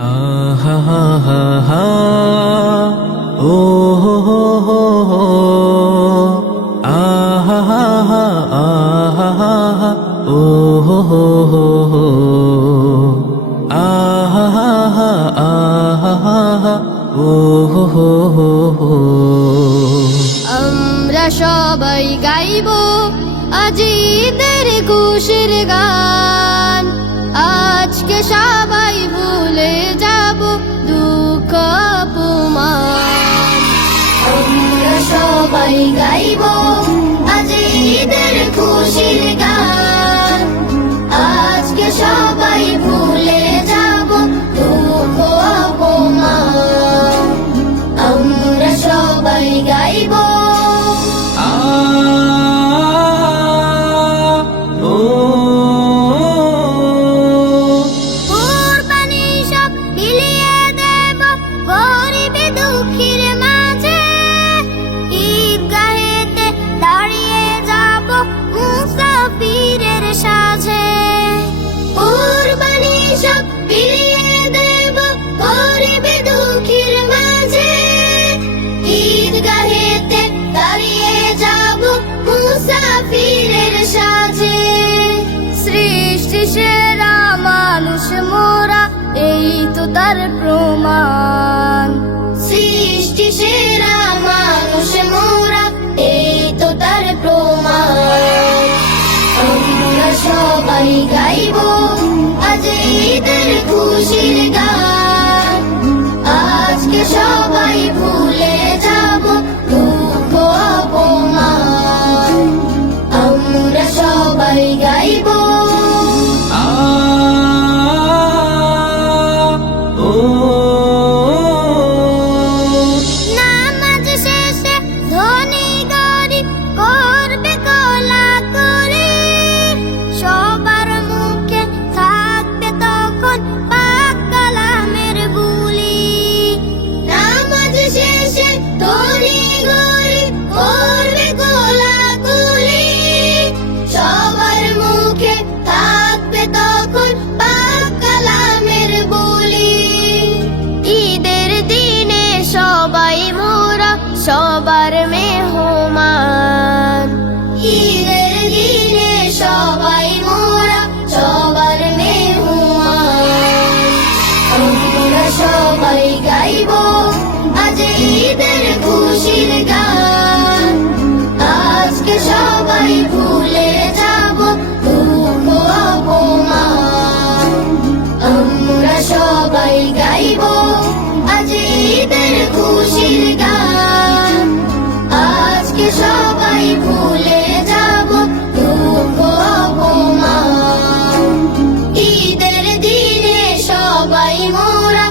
আহা হা হা হা ও হো হো হো হো আহা হা হা আহা হা হা ও হো হো হো হো আহা হা হা আহা হা হা ও হো হো হো হো। আমরা সবাই গাইবো আজ ঈদের খুশির গান। আজকে সবাই ভুলে যাব দুঃখ অপমান। আমরা সবাই গাইবো আজ ঈদের খুশির গান। আজকে সবাই ভুলে যাব দুঃখ অপমান। আমরা সবাই গাইবো সেরা মানুষ মোরা, এই তো তার প্রমাণ। সৃষ্টি সেরা মানুষ মোরা, এই তো তার প্রমাণ। আমরা সবাই গাইবো আজ ঈদের খুশির গান। আজকে সবাই ভুলে যাব দুঃখ অপমান। আমরা সবাই গাইবো সবার মেহমান। ঈদের দিনে সবাই মোরা সবার মেহমান। আমরা সবাই গাইবো আজ ঈদের খুশির গান। আজকে সবাই ভুলে যাব দুঃখ অপমান। আমরা সবাই গাইবো আজ ঈদের খুশির গান। আজকে সবাই ভুলে যাব দুঃখ অপমান। ঈদের দিনে সবাই মোরা